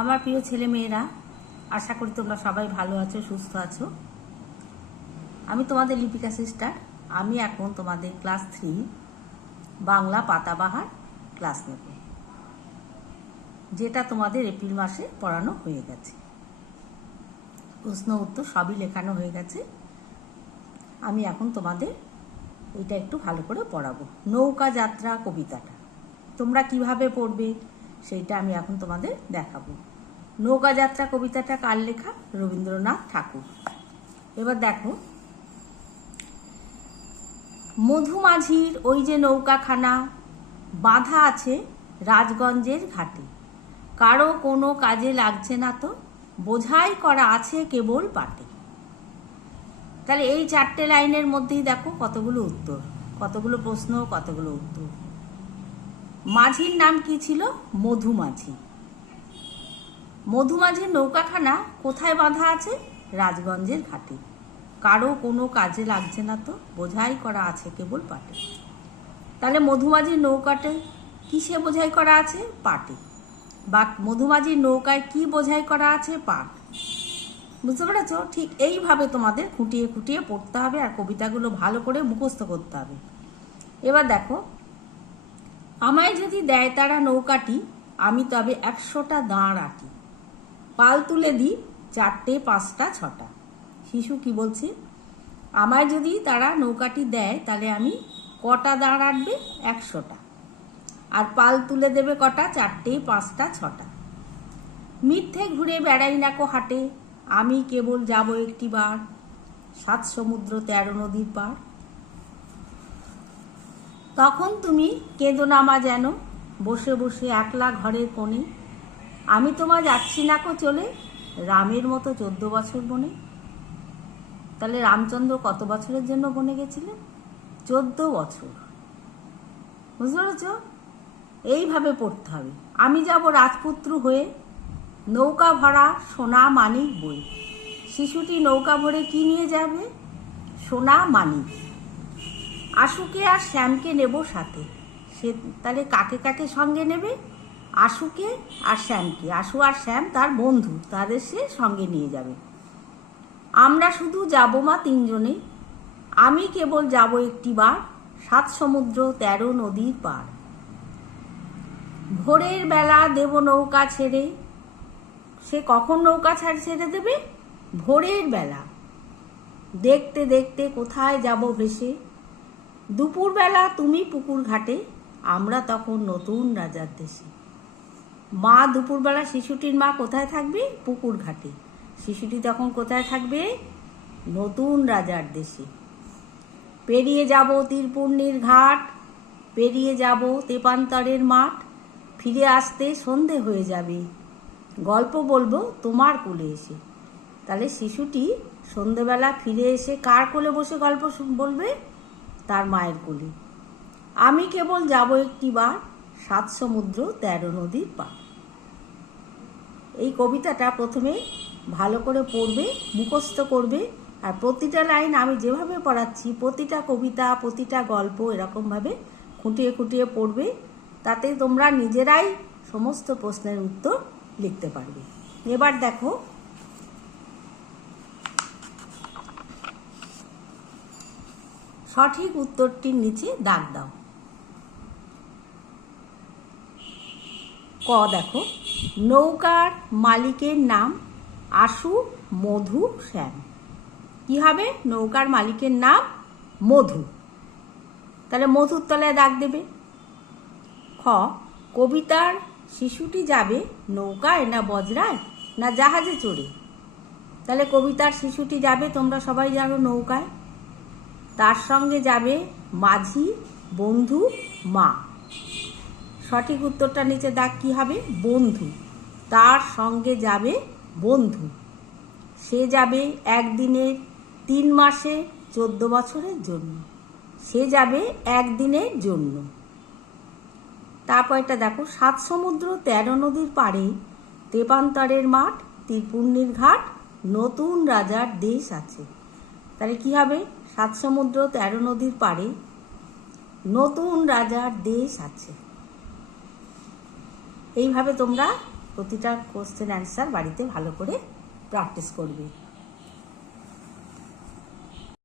আমার প্রিয় ছেলে মেয়েরা, আশা করি তোমরা সবাই ভালো আছো, সুস্থ আছো। আমি তোমাদের লিপিকা সিস্টার। আমি এখন তোমাদের ক্লাস 3 বাংলা পাতাবাহার ক্লাস নেব, যেটা তোমাদের এপ্রিল মাসে পড়ানো হয়ে গেছে। প্রশ্ন উত্তর সবই লেখানো হয়ে গেছে। আমি এখন তোমাদের এটা একটু ভালো করে পড়াবো। নৌকা যাত্রা কবিতাটা তোমরা কিভাবে পড়বে সেইটা আমি এখন তোমাদের দেখাবো। নৌকা যাত্রা কবিতাটা কার লেখা? রবীন্দ্রনাথ ঠাকুর। এবার দেখো, মধুমাঝির ওই যে নৌকাখানা বাঁধা আছে রাজগঞ্জের ঘাটে, কারো কোনো কাজে লাগছে না তো, বোঝাই করা আছে কেবল পাটে। তাহলে এই 4টে লাইনের মধ্যেই দেখো কতগুলো উত্তর, কতগুলো প্রশ্ন, কতগুলো উত্তর। মাঝির নাম কি ছিল? মধুমাঝি। মধুমাঝির নৌকাখানা কোথায় বাঁধা আছে? রাজগঞ্জের ঘাটে, কারো কোনো কাজে লাগছে না তো, বোঝাই করা আছে কেবল পাটে। তাহলে মধুমাঝির নৌকাতে কিসে বোঝাই করা আছে? পাটে। বা মধুমাঝির নৌকায় কি বোঝাই করা আছে? পাট। বুঝতে পেরেছ? ঠিক এইভাবে তোমাদের খুঁটিয়ে খুঁটিয়ে পড়তে হবে আর কবিতাগুলো ভালো করে মুখস্থ করতে হবে। এবার দেখো, আমায় যদি দেয় তারা নৌকাটি, আমি তবে 100টা দাঁড় আঁটি, পাল তুলে দিই 4টে 5টা 6টা। শিশু কি বলছে? আমায় যদি তারা নৌকাটি দেয় তাহলে আমি কটা দাঁড় আঁটবে? 100টা। আর পাল তুলে দেবে কটা? 4টে 5টা 6টা। মিথ্যে ঘুরে বেড়াই নাকো হাটে, আমি কেবল যাব একটি বার, 7 সমুদ্র 13 নদীর পার। তখন তুমি কেঁদো না মা যেন, বসে বসে একলা ঘরের কোণে, আমি তোমার যাচ্ছি নাকো চলে, রামের মতো 14 বছর বনে। তাহলে রামচন্দ্র কত বছরের জন্য বনে গেছিলেন? 14 বছর। বুঝতে পেরেছ? এইভাবে পড়তে হবে। আমি যাব রাজপুত্র হয়ে, নৌকা ভরা সোনা মানিক বই। শিশুটি নৌকা ভরে কি নিয়ে যাবে? সোনা মানিক। আশুকে আর শ্যামকে নেব সাথে। সে তাহলে কাকে কাকে সঙ্গে নেবে? আশুকে আর শ্যামকে। আশু আর শ্যাম তার বন্ধু, তাদের সে সঙ্গে নিয়ে যাবে। আমরা শুধু যাব মা 3 জনে, আমি কেবল যাব একটি বার, 7 সমুদ্র 13 নদীর পার। ভোরের বেলা দেব নৌকা ছেড়ে। সে কখন নৌকা ছেড়ে দেবে? ভোরের বেলা। দেখতে দেখতে কোথায় যাব ভেসে, দুপুরবেলা তুমি পুকুর ঘাটে, আমরা তখন নতুন রাজার দেশে। মা দুপুরবেলা, শিশুটির মা কোথায় থাকবে? পুকুর ঘাটে। শিশুটি তখন কোথায় থাকবে? নতুন রাজার দেশে। পেরিয়ে যাব তীরপূর্ণির ঘাট, পেরিয়ে যাব তেপান্তরের মাঠ, ফিরে আসতে সন্ধে হয়ে যাবে, গল্প বলবো তোমার কোলে এসে। তাহলে শিশুটি সন্ধেবেলা ফিরে এসে কার কোলে বসে গল্প বলবে? তার মায়ের কোলে। আমি কেবল যাব একটি বার, 7 সমুদ্র 13 নদীর পার। এই কবিতাটা প্রথমে ভালো করে পড়বে, মুখস্থ করবে, আর প্রতিটা লাইন আমি যেভাবে পড়াচ্ছি, প্রতিটা কবিতা, প্রতিটা গল্প এরকমভাবে খুঁটিয়ে খুঁটিয়ে পড়বে। তাতে তোমরা নিজেরাই সমস্ত প্রশ্নের উত্তর লিখতে পারবে। এবার দেখো, সঠিক উত্তরটির নিচে দাগ দাও। ক দেখো, নৌকার মালিকের নাম আশু, মধু, শ্যাম। কি হবে? নৌকার মালিকের নাম মধু, তাহলে মধুর তলায় দাগ দেবে। খ, কবিতার শিশুটি যাবে নৌকায় না বজরায় না জাহাজে চড়ে? তাহলে কবিতার শিশুটি যাবে, তোমরা সবাই জানো, নৌকায়। তার সঙ্গে যাবে মাঝি, বন্ধু, মা। সঠিক উত্তরটা নিচে দাগ কি হবে? বন্ধু। তার সঙ্গে যাবে বন্ধু। সে যাবে 1 দিনের 3 মাসে 14 বছরের জন্য। সে যাবে 1 দিনের জন্য। তারপর এটা দেখো, 7 সমুদ্র 13 নদীর পাড়ে, তেপান্তরের মাঠ, তীরপূর্ণির ঘাট, নতুন রাজার দেশ আছে। তাহলে কি হবে? 7 সমুদ্র 13 নদীর পাড়ে, নতুন রাজার দেশ আছে। এইভাবে তোমরা প্রতিটা কোশ্চেন অ্যান্সার বাড়িতে ভালো করে প্র্যাকটিস করবে।